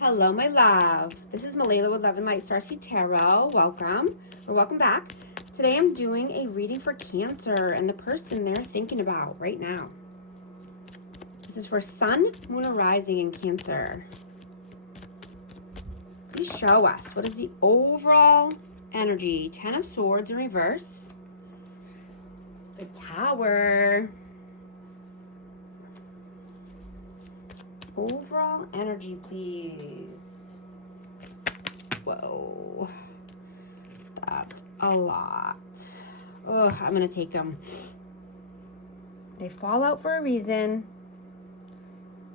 Hello, my love. This is Malayla with Love and Light Starseed Tarot. Welcome, or welcome back. Today I'm doing a reading for Cancer and the person they're thinking about right now. This is for Sun, Moon, or Rising in Cancer. Please show us, what is the overall energy? 10 of Swords in reverse. The Tower. Overall energy, please. Whoa. That's a lot. Ugh, I'm going to take them. They fall out for a reason.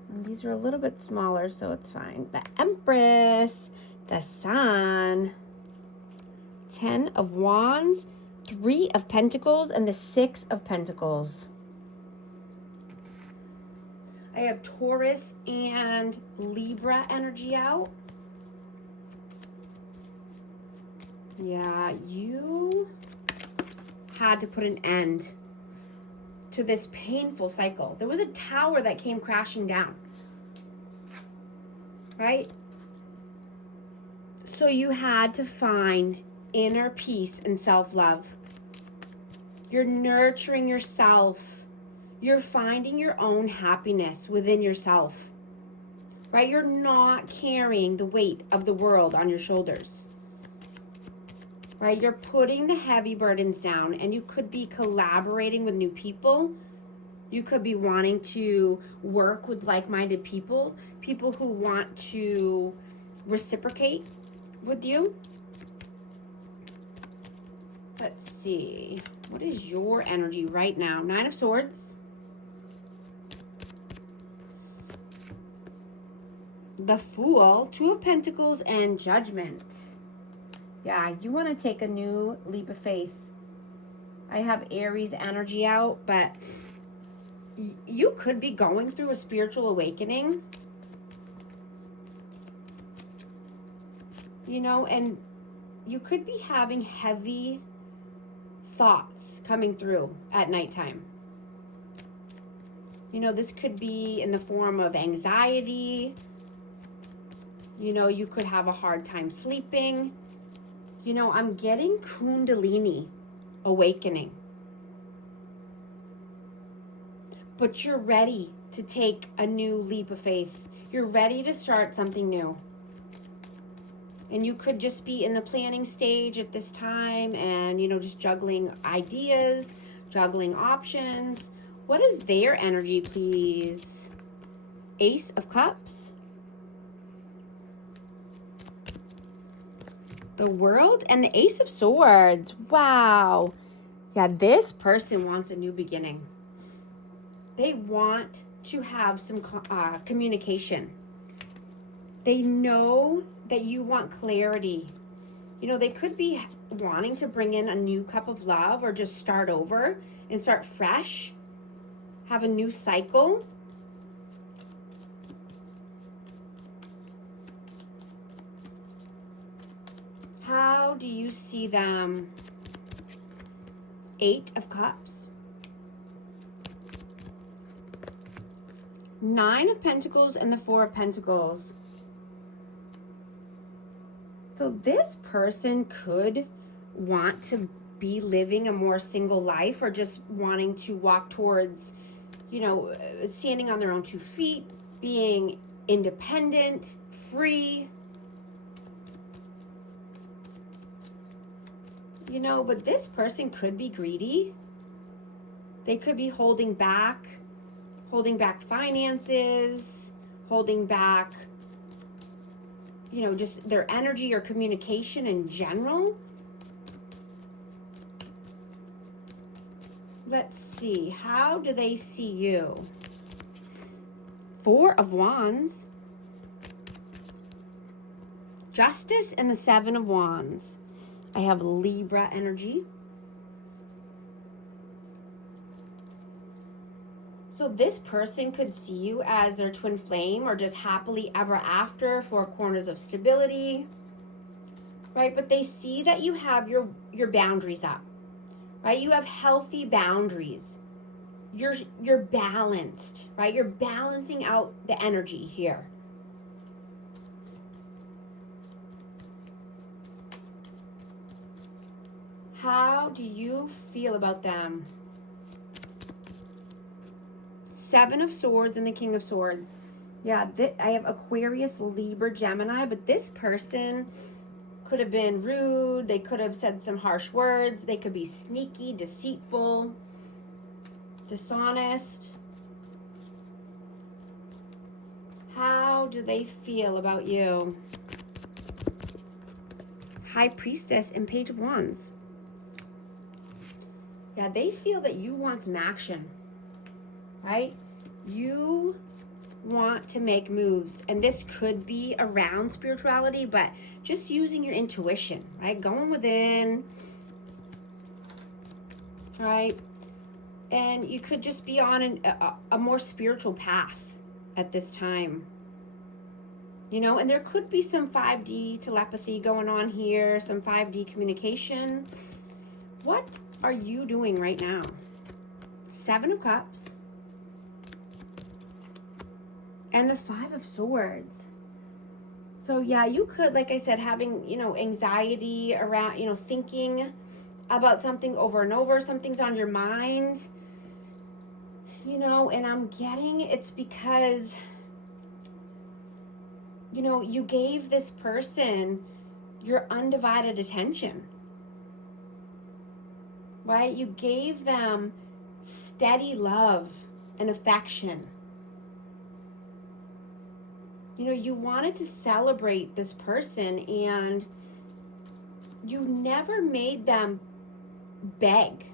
And these are a little bit smaller, so it's fine. The Empress, the Sun, 10 of Wands, 3 of Pentacles, and the 6 of Pentacles. I have Taurus and Libra energy out. Yeah, you had to put an end to this painful cycle. There was a tower that came crashing down, right? So you had to find inner peace and self-love. You're nurturing yourself. You're finding your own happiness within yourself, right? You're not carrying the weight of the world on your shoulders, right? You're putting the heavy burdens down, and you could be collaborating with new people. You could be wanting to work with like-minded people, people who want to reciprocate with you. Let's see. What is your energy right now? 9 of Swords. The Fool, 2 of Pentacles, and Judgment. Yeah, you want to take a new leap of faith. I have Aries energy out, but you could be going through a spiritual awakening. You know, and you could be having heavy thoughts coming through at nighttime. You know, this could be in the form of anxiety. You know, you could have a hard time sleeping. You know, I'm getting Kundalini awakening. But you're ready to take a new leap of faith. You're ready to start something new. And you could just be in the planning stage at this time and, you know, just juggling ideas, juggling options. What is their energy, please? Ace of Cups. The World and the Ace of Swords. Wow. Yeah, this person wants a new beginning. They want to have some communication. They know that you want clarity. You know, they could be wanting to bring in a new cup of love or just start over and start fresh. Have a new cycle. How do you see them? 8 of Cups. 9 of Pentacles and the 4 of Pentacles. So this person could want to be living a more single life or just wanting to walk towards, you know, standing on their own 2 feet, being independent, free. You know, but this person could be greedy. They could be holding back finances, holding back, you know, just their energy or communication in general. Let's see, how do they see you? 4 of Wands. Justice and the 7 of Wands. I have Libra energy. So this person could see you as their twin flame or just happily ever after, 4 corners of stability, right? But they see that you have your boundaries up, right? You have healthy boundaries. You're balanced, right? You're balancing out the energy here. How do you feel about them? Seven of Swords and the King of Swords. Yeah, I have Aquarius, Libra, Gemini, but this person could have been rude. They could have said some harsh words. They could be sneaky, deceitful, dishonest. How do they feel about you? High Priestess and Page of Wands. Yeah, they feel that you want some action, right? You want to make moves, and this could be around spirituality, but just using your intuition, right? Going within, right? And you could just be on a more spiritual path at this time, you know, and there could be some 5D telepathy going on here, some 5D communication. What are you doing right now? Seven of Cups. And the Five of Swords. So yeah, you could, like I said, having, you know, anxiety around, you know, thinking about something over and over. Something's on your mind, you know, and I'm getting it's because, you know, you gave this person your undivided attention, right? You gave them steady love and affection. You know, you wanted to celebrate this person, and you never made them beg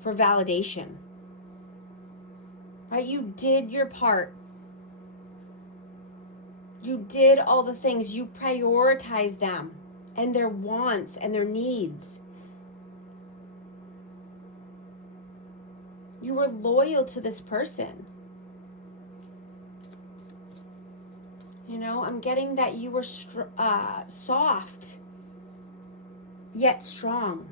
for validation, right? You did your part. You did all the things. You prioritized them and their wants and their needs. You were loyal to this person. You know, I'm getting that you were soft, yet strong.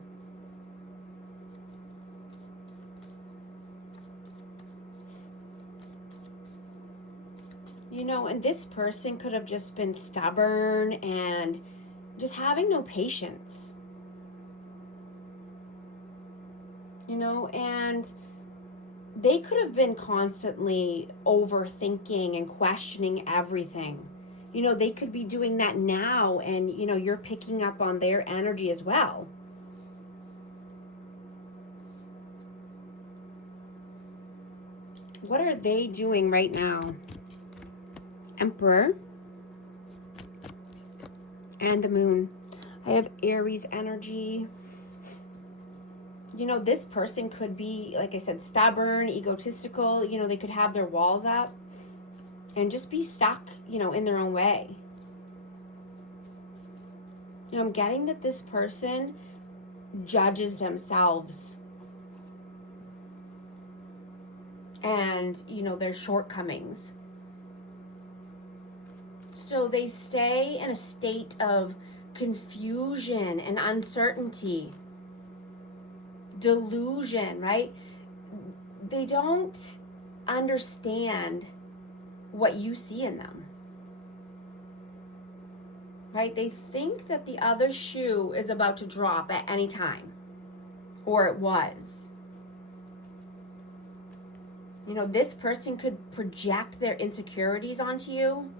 You know, and this person could have just been stubborn and just having no patience. You know, and they could have been constantly overthinking and questioning everything. You know, they could be doing that now, and, you know, you're picking up on their energy as well. What are they doing right now? Emperor and the Moon. I have Aries energy. You know, this person could be, like I said, stubborn, egotistical. You know, they could have their walls up and just be stuck, you know, in their own way. You know, I'm getting that this person judges themselves and, you know, their shortcomings. So they stay in a state of confusion and uncertainty, delusion, right? They don't understand what you see in them, right? They think that the other shoe is about to drop at any time, or it was. You know, this person could project their insecurities onto you,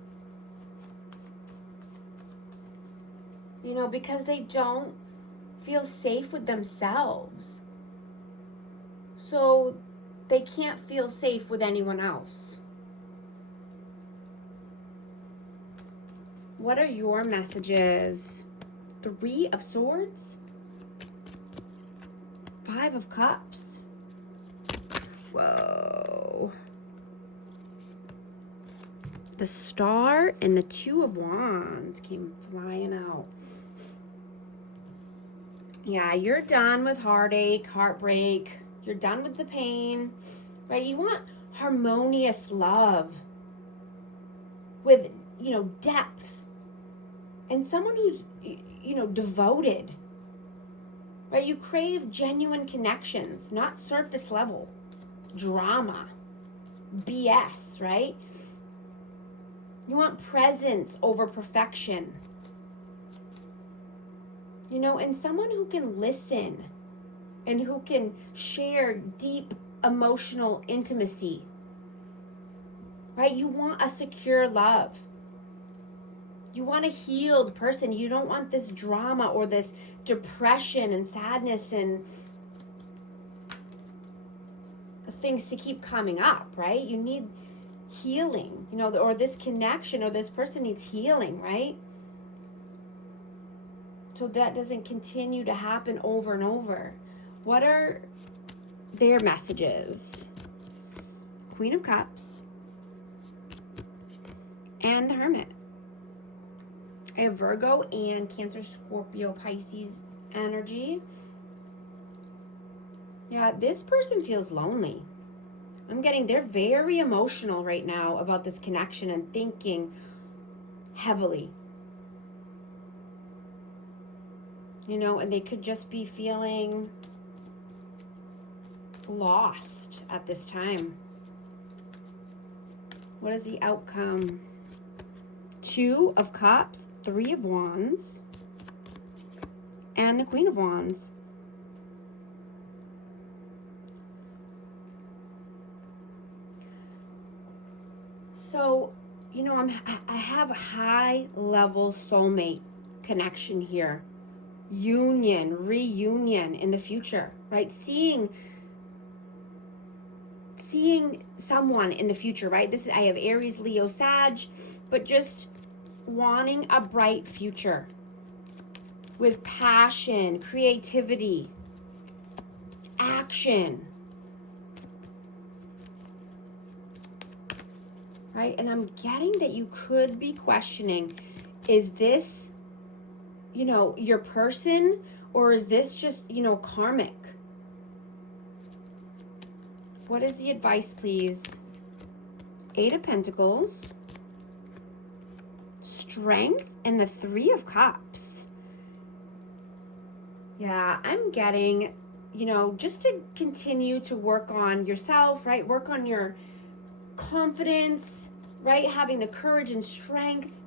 you know, because they don't feel safe with themselves. So they can't feel safe with anyone else. What are your messages? Three of Swords, Five of Cups. Whoa. The Star and the Two of Wands came flying out. Yeah, you're done with heartache, heartbreak. You're done with the pain, right? You want harmonious love with, you know, depth. And someone who's, you know, devoted, right? You crave genuine connections, not surface level drama, BS, right? You want presence over perfection. and someone who can listen and who can share deep emotional intimacy, right? You want a secure love. You want a healed person. You don't want this drama or this depression and sadness and things to keep coming up, right? You need healing, or this connection or this person needs healing, right? So that doesn't continue to happen over and over. What are their messages? Queen of Cups and the Hermit. I have Virgo and Cancer, Scorpio, Pisces energy. Yeah, this person feels lonely. I'm getting they're very emotional right now about this connection and thinking heavily. And they could just be feeling lost at this time. What is the outcome? 2 of Cups, 3 of Wands, and the Queen of Wands. So, I have a high level soulmate connection here. Reunion in the future, right? Seeing someone in the future, right? I have Aries, Leo, Sag, but just wanting a bright future with passion, creativity, action, right? And I'm getting that you could be questioning, is this, your person, or is this just, karmic? What is the advice, please? 8 of Pentacles, Strength, and the 3 of Cups. Yeah, I'm getting, just to continue to work on yourself, right? Work on your confidence, right? Having the courage and strength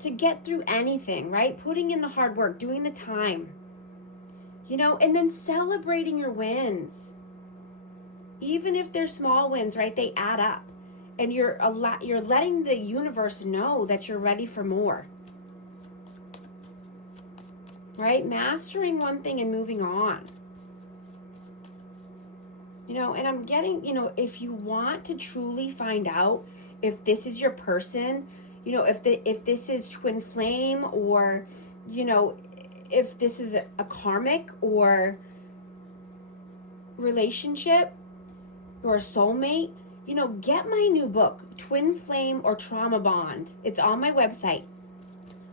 to get through anything, right? Putting in the hard work, doing the time, and then celebrating your wins. Even if they're small wins, right? They add up. And you're letting the universe know that you're ready for more. Right? Mastering one thing and moving on. And I'm getting, if you want to truly find out if this is your person, if this is twin flame, or, if this is a karmic or relationship or a soulmate, get my new book, Twin Flame or Trauma Bond. It's on my website,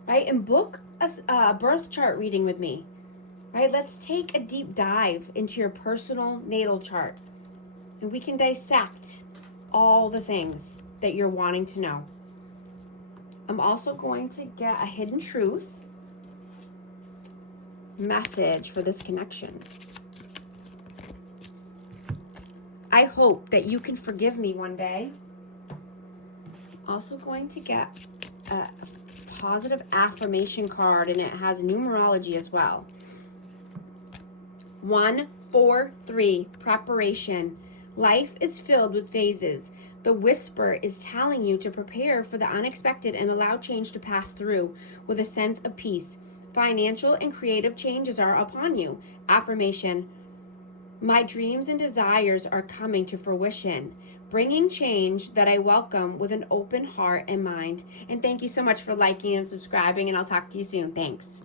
right? And book a birth chart reading with me, right? Let's take a deep dive into your personal natal chart, and we can dissect all the things that you're wanting to know. I'm also going to get a hidden truth message for this connection. I hope that you can forgive me one day. Also going to get a positive affirmation card, and it has numerology as well. 1, 4, 3, preparation. Life is filled with phases. The whisper is telling you to prepare for the unexpected and allow change to pass through with a sense of peace. Financial and creative changes are upon you. Affirmation. My dreams and desires are coming to fruition, bringing change that I welcome with an open heart and mind. And thank you so much for liking and subscribing, and I'll talk to you soon. Thanks.